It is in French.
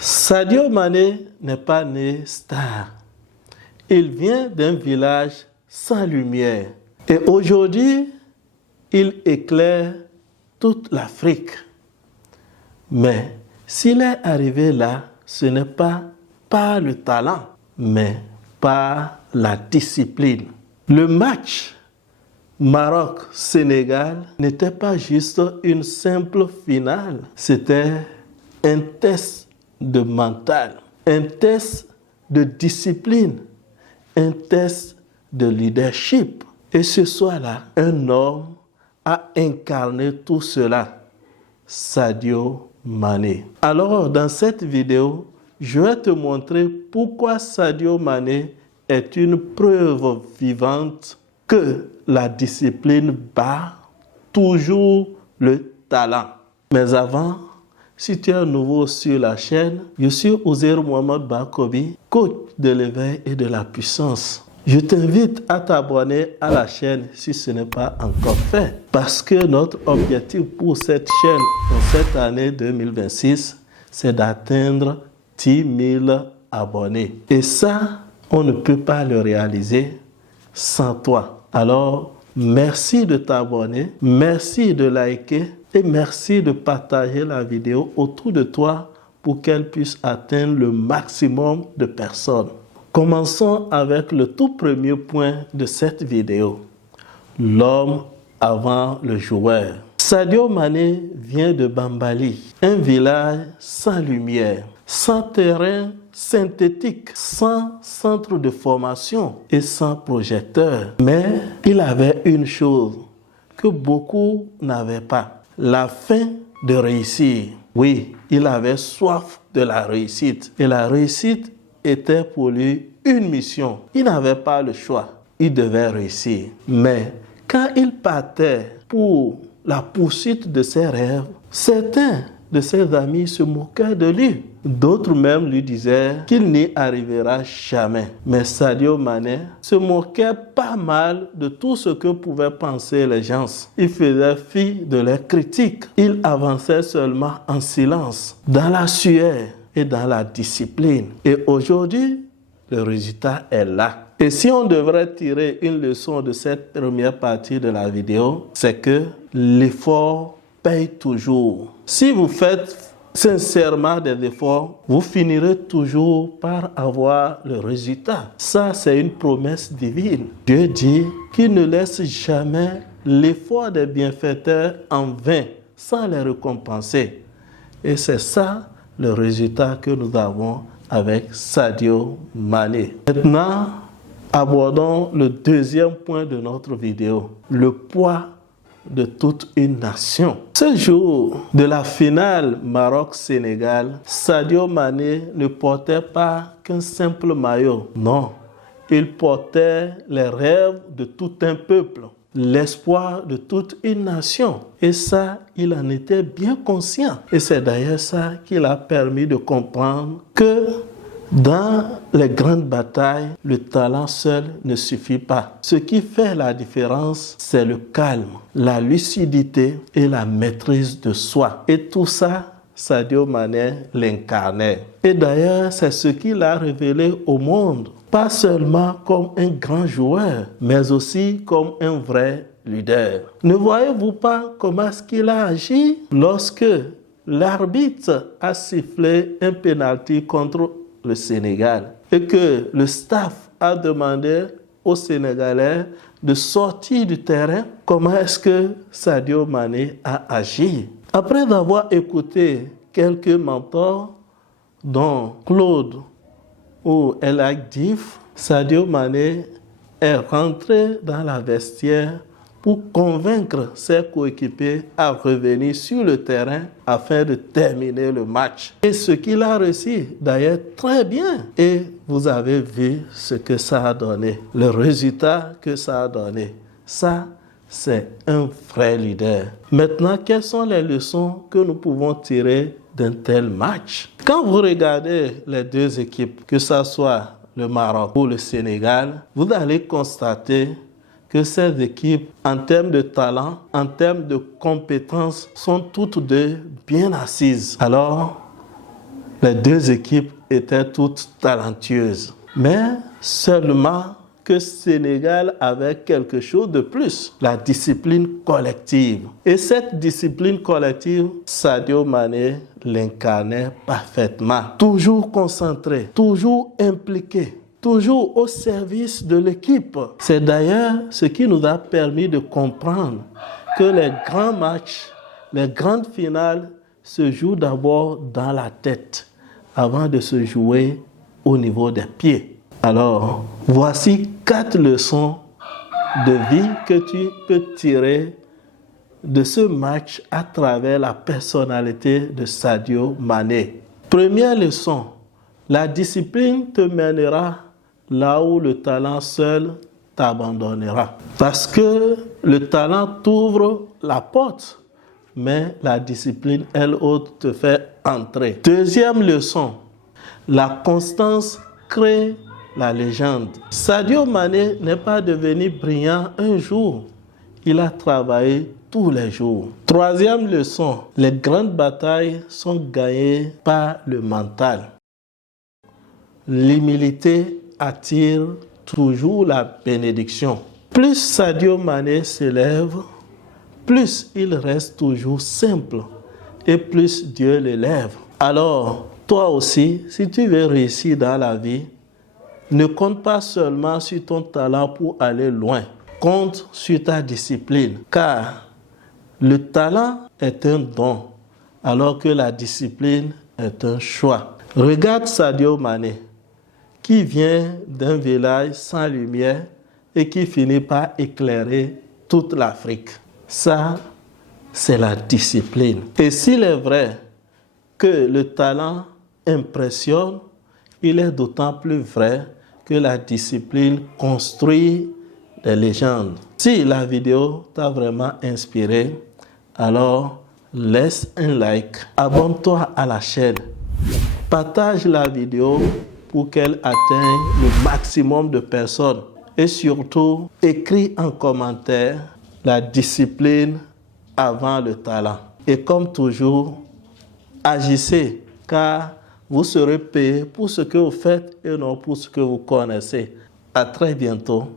Sadio Mané n'est pas né star. Il vient d'un village sans lumière. Et aujourd'hui, il éclaire toute l'Afrique. Mais s'il est arrivé là, ce n'est pas par le talent, mais par la discipline. Le match Maroc-Sénégal n'était pas juste une simple finale, c'était un test de mental, un test de discipline, un test de leadership. Et ce soir-là, un homme a incarné tout cela, Sadio Mané. Alors, dans cette vidéo, je vais te montrer pourquoi Sadio Mané est une preuve vivante que la discipline bat toujours le talent. Mais avant, si tu es nouveau sur la chaîne, je suis Ouzir Mohamed Bakobi, coach de l'éveil et de la puissance. Je t'invite à t'abonner à la chaîne si ce n'est pas encore fait, parce que notre objectif pour cette chaîne en cette année 2026, c'est d'atteindre 10 000 abonnés. Et ça, on ne peut pas le réaliser sans toi. Alors, merci de t'abonner, merci de liker et merci de partager la vidéo autour de toi pour qu'elle puisse atteindre le maximum de personnes. Commençons avec le tout premier point de cette vidéo. L'homme avant le joueur. Sadio Mané vient de Bambali, un village sans lumière, sans terrain synthétique, sans centre de formation et sans projecteur. Mais il avait une chose que beaucoup n'avaient pas, la faim de réussir. Oui, il avait soif de la réussite. Et la réussite était pour lui une mission. Il n'avait pas le choix. Il devait réussir. Mais quand il partait pour la poursuite de ses rêves, certains de ses amis se moquaient de lui. D'autres même lui disaient qu'il n'y arrivera jamais. Mais Sadio Mané se moquait pas mal de tout ce que pouvaient penser les gens. Il faisait fi de leurs critiques. Il avançait seulement en silence, dans la sueur et dans la discipline. Et aujourd'hui, le résultat est là. Et si on devrait tirer une leçon de cette première partie de la vidéo, c'est que l'effort paye toujours. Si vous faites sincèrement des efforts, vous finirez toujours par avoir le résultat. Ça, c'est une promesse divine. Dieu dit qu'il ne laisse jamais l'effort des bienfaiteurs en vain, sans les récompenser. Et c'est ça le résultat que nous avons avec Sadio Mané. Maintenant, abordons le deuxième point de notre vidéo, le poids de toute une nation. Ce jour de la finale Maroc-Sénégal, Sadio Mané ne portait pas qu'un simple maillot. Non, il portait les rêves de tout un peuple, l'espoir de toute une nation. Et ça, il en était bien conscient. Et c'est d'ailleurs ça qui l'a permis de comprendre que dans les grandes batailles, le talent seul ne suffit pas. Ce qui fait la différence, c'est le calme, la lucidité et la maîtrise de soi. Et tout ça, Sadio Mané l'incarnait. Et d'ailleurs, c'est ce qu'il a révélé au monde. Pas seulement comme un grand joueur, mais aussi comme un vrai leader. Ne voyez-vous pas comment est-ce qu'il a agi lorsque l'arbitre a sifflé un pénalty contre le Sénégal et que le staff a demandé aux Sénégalais de sortir du terrain? Comment est-ce que Sadio Mané a agi? Après avoir écouté quelques mentors, dont Claude ou El Agdif, Sadio Mané est rentré dans la vestiaire pour convaincre ses coéquipiers à revenir sur le terrain afin de terminer le match. Et ce qu'il a réussi, d'ailleurs, très bien. Et vous avez vu ce que ça a donné, le résultat que ça a donné. Ça, c'est un vrai leader. Maintenant, quelles sont les leçons que nous pouvons tirer d'un tel match? Quand vous regardez les deux équipes, que ce soit le Maroc ou le Sénégal, vous allez constater que ces équipes, en termes de talent, en termes de compétences, sont toutes deux bien assises. Alors, Les deux équipes étaient toutes talentueuses. Mais seulement que Sénégal avait quelque chose de plus, la discipline collective. Et cette discipline collective, Sadio Mané l'incarnait parfaitement. Toujours concentré, toujours impliqué, toujours au service de l'équipe. C'est d'ailleurs ce qui nous a permis de comprendre que les grands matchs, les grandes finales se jouent d'abord dans la tête avant de se jouer au niveau des pieds. Alors, voici 4 leçons de vie que tu peux tirer de ce match à travers la personnalité de Sadio Mané. Première leçon, la discipline te mènera là où le talent seul t'abandonnera. Parce que le talent t'ouvre la porte, mais la discipline, elle autre, te fait entrer. Deuxième leçon, la constance crée la légende. Sadio Mané n'est pas devenu brillant un jour. Il a travaillé tous les jours. Troisième leçon, les grandes batailles sont gagnées par le mental. L'humilité attire toujours la bénédiction. Plus Sadio Mané s'élève, plus il reste toujours simple et plus Dieu l'élève. Alors, toi aussi, si tu veux réussir dans la vie, ne compte pas seulement sur ton talent pour aller loin. Compte sur ta discipline, car le talent est un don, alors que la discipline est un choix. Regarde Sadio Mané, qui vient d'un village sans lumière et qui finit par éclairer toute l'Afrique. Ça, c'est la discipline. Et s'il est vrai que le talent impressionne, il est d'autant plus vrai que la discipline construit des légendes. Si la vidéo t'a vraiment inspiré, alors laisse un like, abonne-toi à la chaîne, partage la vidéo pour qu'elle atteigne le maximum de personnes et surtout écris en commentaire la discipline avant le talent. Et comme toujours, agissez car vous serez payé pour ce que vous faites et non pour ce que vous connaissez. À très bientôt.